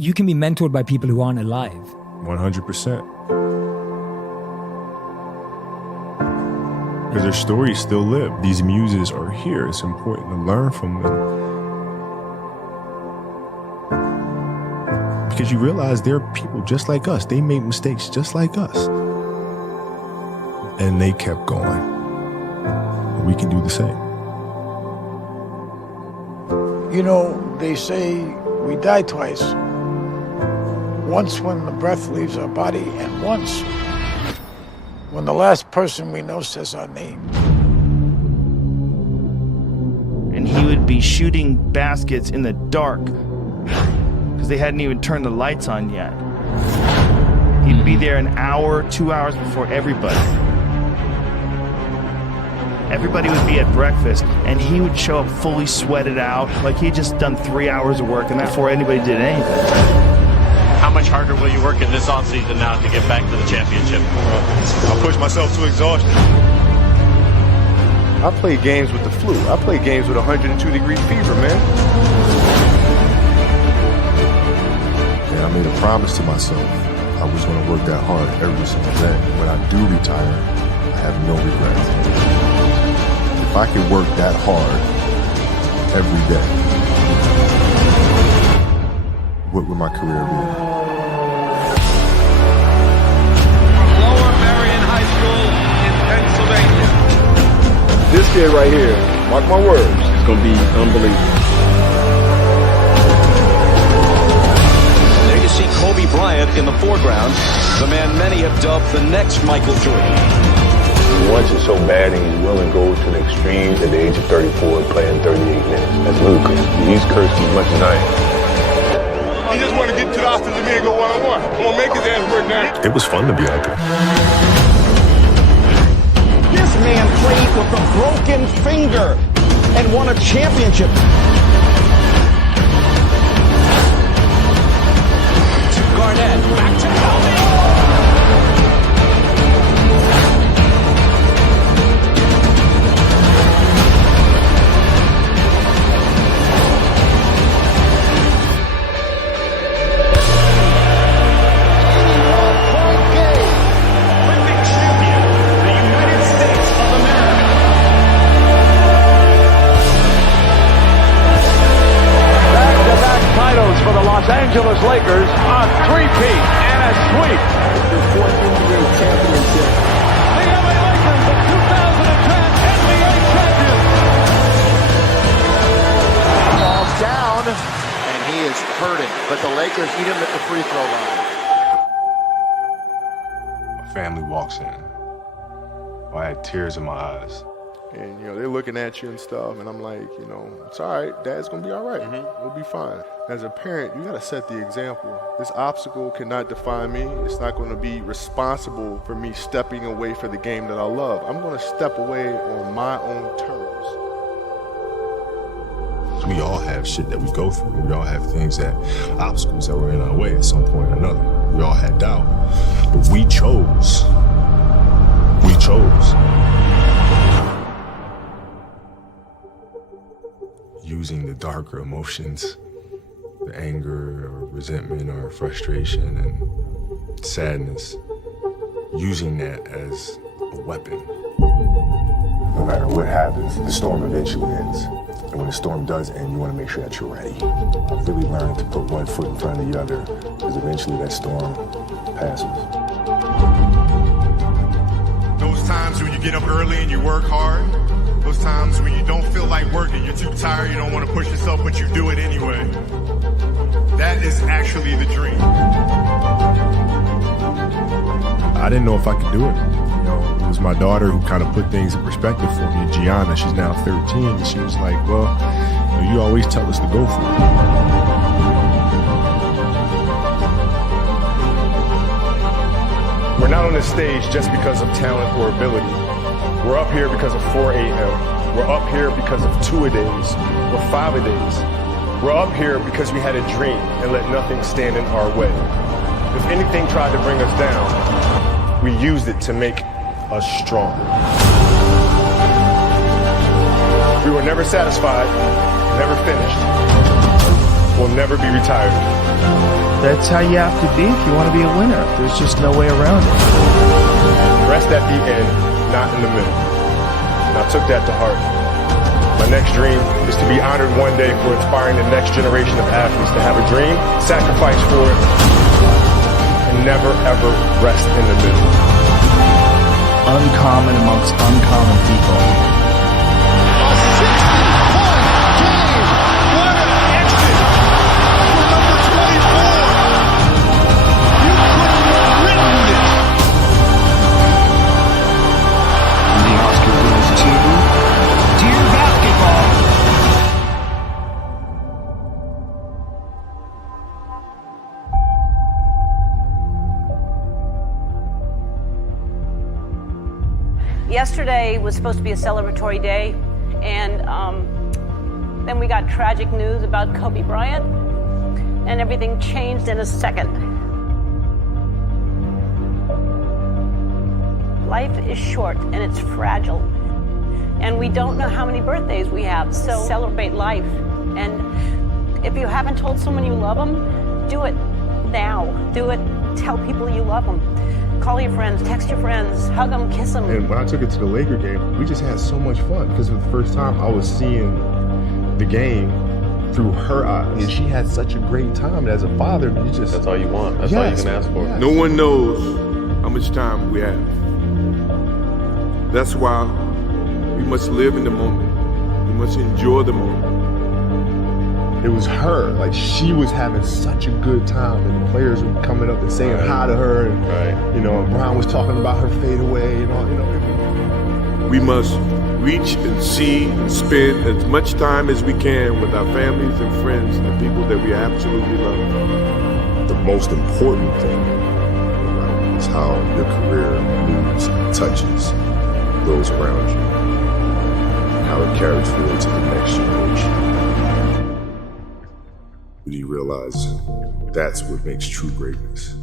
you can be mentored by people who aren't alive. 100%. Because their stories still live. These muses are here. It's important to learn from them. Because you realize they're people just like us. They made mistakes just like us. And they kept going. We can do the same. You know, they say we die twice. Once when the breath leaves our body, and once when the last person we know says our name. And he would be shooting baskets in the dark because they hadn't even turned the lights on yet. He'd be there an hour, 2 hours before everybody. Everybody would be at breakfast, and he would show up fully sweated out, like he'd just done 3 hours of work, and before anybody did anything. How much harder will you work in this offseason now to get back to the championship? I'll push myself to exhaustion. I play games with the flu. I play games with 102-degree fever, man. And I made a promise to myself I was going to work that hard every single day. When I do retire, I have no regrets. If I could work that hard every day, what would my career be? Lower Marion High School in Pennsylvania. This kid right here, mark my words, is going to be unbelievable. There you see Kobe Bryant in the foreground, the man many have dubbed the next Michael Jordan. He wants it so bad and he's willing to go to the extreme at the age of 34 playing 38 minutes. That's ludicrous. He's cursed as much as I am. He just want to get to the offensive end and go one-on-one. I'm going to make his ass work now. It was fun to be out there. This man played with a broken finger and won a championship. To Garnett, back to Kobe. For the Los Angeles Lakers, a three-peat and a sweep. Their fourth NBA championship. The LA Lakers, the 2010 NBA champions. Falls down, and he is hurting. But the Lakers eat him at the free throw line. My family walks in. I had tears in my eyes. And, they're looking at you and stuff, and I'm like, it's all right. Dad's going to be all right. We'll be fine. As a parent, you got to set the example. This obstacle cannot define me. It's not going to be responsible for me stepping away for the game that I love. I'm going to step away on my own terms. We all have shit that we go through. We all have obstacles that were in our way at some point or another. We all had doubt. But we chose. We chose. Using the darker emotions, the anger or resentment or frustration and sadness, using that as a weapon. No matter what happens, the storm eventually ends. And when the storm does end, you want to make sure that you're ready. I've really learned to put one foot in front of the other, because eventually that storm passes. Those times when you get up early and you work hard, those times when you don't feel like working, you're too tired, you don't want to push yourself, but you do it anyway. That is actually the dream. I didn't know if I could do it. It was my daughter who kind of put things in perspective for me. Gianna, she's now 13, and she was like, well, you always tell us to go for it. We're not on this stage just because of talent or ability. We're up here because of 4 a.m. We're up here because of 2-a-days or 5-a-days. We're up here because we had a dream and let nothing stand in our way. If anything tried to bring us down, we used it to make us stronger. We were never satisfied, never finished. We'll never be retired. That's how you have to be if you want to be a winner. There's just no way around it. Rest at the end, not in the middle. And I took that to heart. My next dream is to be honored one day for inspiring the next generation of athletes to have a dream, sacrifice for it, and never ever rest in the middle. Uncommon amongst uncommon people. A 60-point game. What an exit for number 24. You couldn't have written this. The Oscar goes to Dear Basketball. Yesterday was supposed to be a celebratory day, and then we got tragic news about Kobe Bryant, and everything changed in a second. Life is short and it's fragile, and we don't know how many birthdays we have, so celebrate life. And if you haven't told someone you love them, do it now. Do it. Tell people you love them. Call your friends, text your friends, hug them, kiss them. And when I took it to the Laker game, we just had so much fun because for the first time I was seeing the game through her eyes. And she had such a great time. As a father, you just... That's all you want. That's all you can ask for. Yes. No one knows how much time we have. That's why we must live in the moment. We must enjoy the moment. It was her. Like, she was having such a good time, and the players were coming up and saying hi to her. And, you know, Bryant was talking about her fadeaway and all, you know. We must reach and see and spend as much time as we can with our families and friends and the people that we absolutely love. The most important thing, right, is how your career moves and touches those around you, and how it carries forward to the next generation. Do you realize that's what makes true greatness?